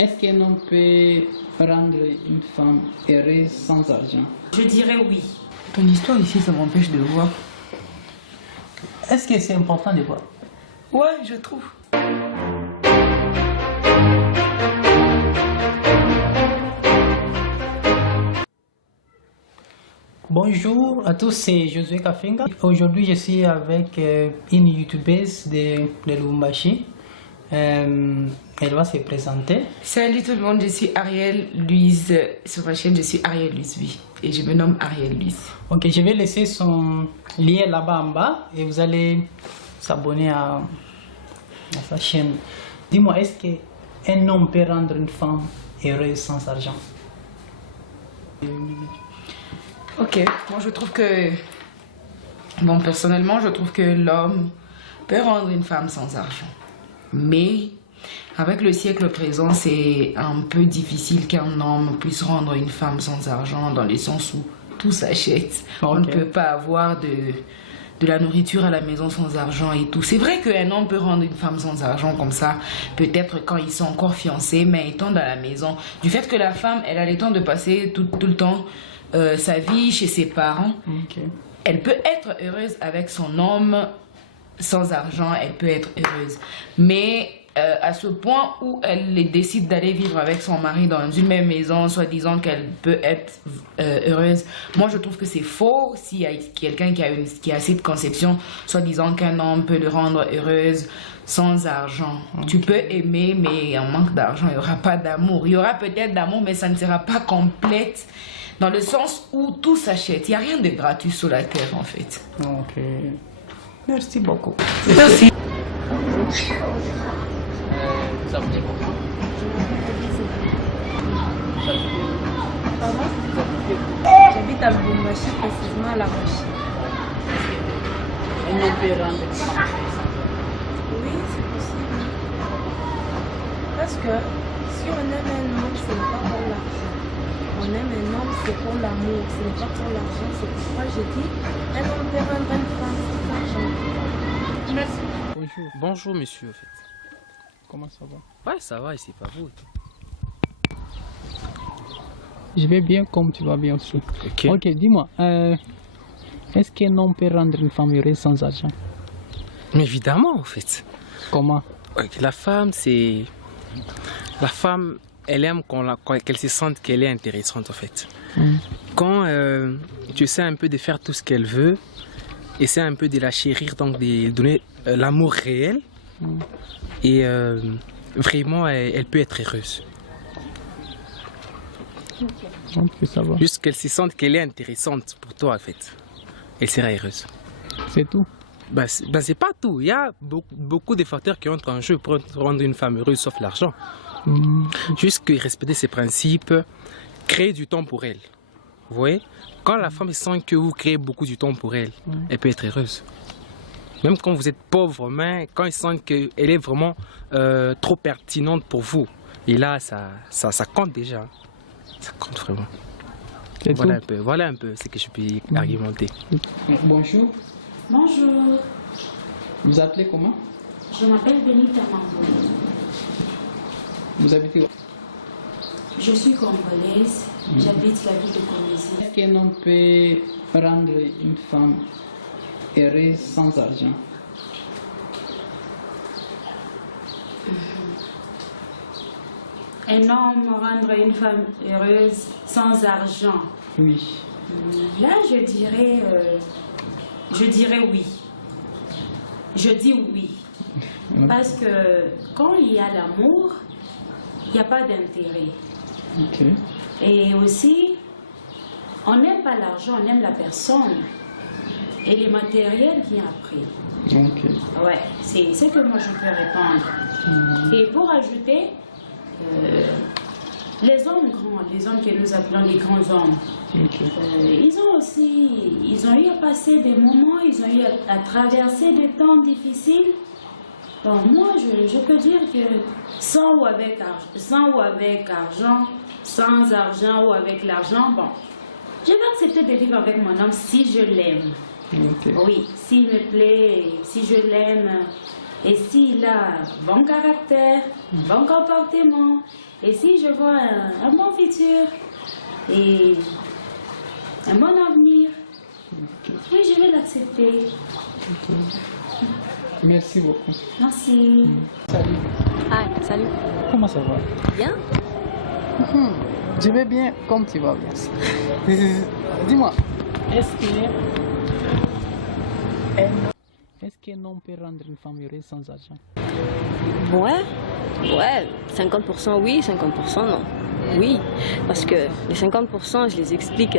Est-ce qu'un homme peut rendre une femme heureuse sans argent? Je dirais oui. Ton histoire ici, ça m'empêche de voir. Est-ce que c'est important de voir? Ouais, je trouve. Bonjour à tous, c'est Josué Kafinga. Aujourd'hui, je suis avec une youtubeuse de Lubumbashi. Elle va se présenter. Salut tout le monde, je suis Ariel Louise. Sur ma chaîne, je suis Ariel Louise, oui. Et je me nomme Ariel Louise. Ok, je vais laisser son lien là-bas en bas et vous allez s'abonner à sa chaîne. Dis-moi, est-ce qu'un homme peut rendre une femme heureuse sans argent? Ok, moi je trouve que... Bon, personnellement, je trouve que l'homme peut rendre une femme sans argent. Mais avec le siècle présent, c'est un peu difficile qu'un homme puisse rendre une femme sans argent, dans le sens où tout s'achète. On ne peut pas avoir de la nourriture à la maison sans argent et tout. C'est vrai qu'un homme peut rendre une femme sans argent comme ça, peut-être quand ils sont encore fiancés, mais étant dans la maison, du fait que la femme, elle a le temps de passer tout le temps sa vie chez ses parents, elle peut être heureuse avec son homme. Sans argent, elle peut être heureuse. Mais à ce point où elle décide d'aller vivre avec son mari dans une même maison, soi-disant qu'elle peut être heureuse, moi je trouve que c'est faux. S'il y a quelqu'un qui a cette conception, soi-disant qu'un homme peut le rendre heureuse sans argent. Tu peux aimer, mais en manque d'argent, il n'y aura pas d'amour. Il y aura peut-être d'amour, mais ça ne sera pas complète. Dans le sens où tout s'achète. Il n'y a rien de gratuit sur la terre, en fait. Ok. Merci beaucoup. Merci. Vous appelez comment? J'habite à Lubumbashi, précisément à La Roche. Un homme peut rendre une femme. Oui, c'est possible. Parce que si on aime un homme, ce n'est pas pour l'argent. On aime un homme, c'est pour l'amour, ce n'est pas pour l'argent. C'est pourquoi je dis, un homme peut rendre une femme sans argent. Merci. Bonjour. Bonjour monsieur, en fait. Comment ça va? Ouais, ça va, et c'est pas vous. Je vais bien comme tu vas bien aussi. Ok, dis-moi, est-ce qu'un homme peut rendre une femme heureuse sans argent? Mais évidemment, en fait. Comment? La femme, c'est... La femme, elle aime qu'elle se sente qu'elle est intéressante, en fait. Quand tu essaies un peu de faire tout ce qu'elle veut, essaie un peu de la chérir, donc de lui donner l'amour réel, et vraiment, elle peut être heureuse. Ok, ça va. Juste qu'elle se sente qu'elle est intéressante pour toi, en fait. Elle sera heureuse. C'est tout? C'est pas tout. Il y a beaucoup de facteurs qui entrent en jeu pour rendre une femme heureuse, sauf l'argent. Juste que respecter ses principes, créer du temps pour elle. Vous voyez? Quand la femme sent que vous créez beaucoup du temps pour elle, elle peut être heureuse. Même quand vous êtes pauvre, mais quand elle sent qu'elle est vraiment trop pertinente pour vous, et là, ça compte déjà. Ça compte vraiment. Voilà un peu ce que je peux argumenter. Bonjour. Bonjour, Vous appelez comment? je m'appelle Benita Mambo. Vous habitez où? Je suis congolaise, j'habite la ville de Comésie. Est-ce qu'un homme peut rendre une femme heureuse sans argent? Un homme rendre une femme heureuse sans argent. Oui. Là, je dirais oui. Je dis oui. Parce que quand il y a l'amour, il n'y a pas d'intérêt. Ok. Et aussi, on n'aime pas l'argent, on aime la personne. Et le matériel vient après. Ok. Ouais, c'est ce que moi je peux répondre. Et pour ajouter, les hommes grands, les hommes que nous appelons les grands hommes, ils ont eu à passer des moments, ils ont eu à traverser des temps difficiles. Donc moi, je peux dire que sans ou avec argent, sans argent ou avec l'argent, bon, je vais accepter de vivre avec mon homme si je l'aime. Oui, s'il me plaît, si je l'aime, Et s'il a un bon caractère, un bon comportement, et si je vois un bon futur et un bon avenir, oui, je vais l'accepter. Merci beaucoup. Merci. Salut. Ah, salut. Comment ça va? Bien? Je vais bien comme tu vas bien. Dis-moi, est-ce qu'un homme peut rendre une femme heureuse sans argent? Ouais, 50% oui, 50% non. Oui, parce que les 50%, je les explique,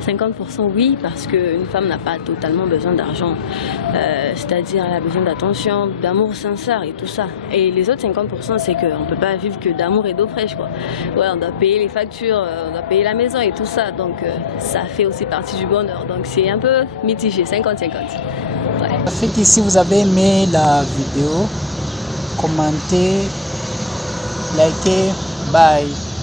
50% oui, parce qu'une femme n'a pas totalement besoin d'argent. C'est-à-dire, elle a besoin d'attention, d'amour sincère et tout ça. Et les autres 50%, c'est qu'on ne peut pas vivre que d'amour et d'eau fraîche, quoi. Ouais, on doit payer les factures, on doit payer la maison et tout ça. Donc, ça fait aussi partie du bonheur. Donc, c'est un peu mitigé, 50-50. Ouais. Ça fait que si vous avez aimé la vidéo, commentez, likez, bye.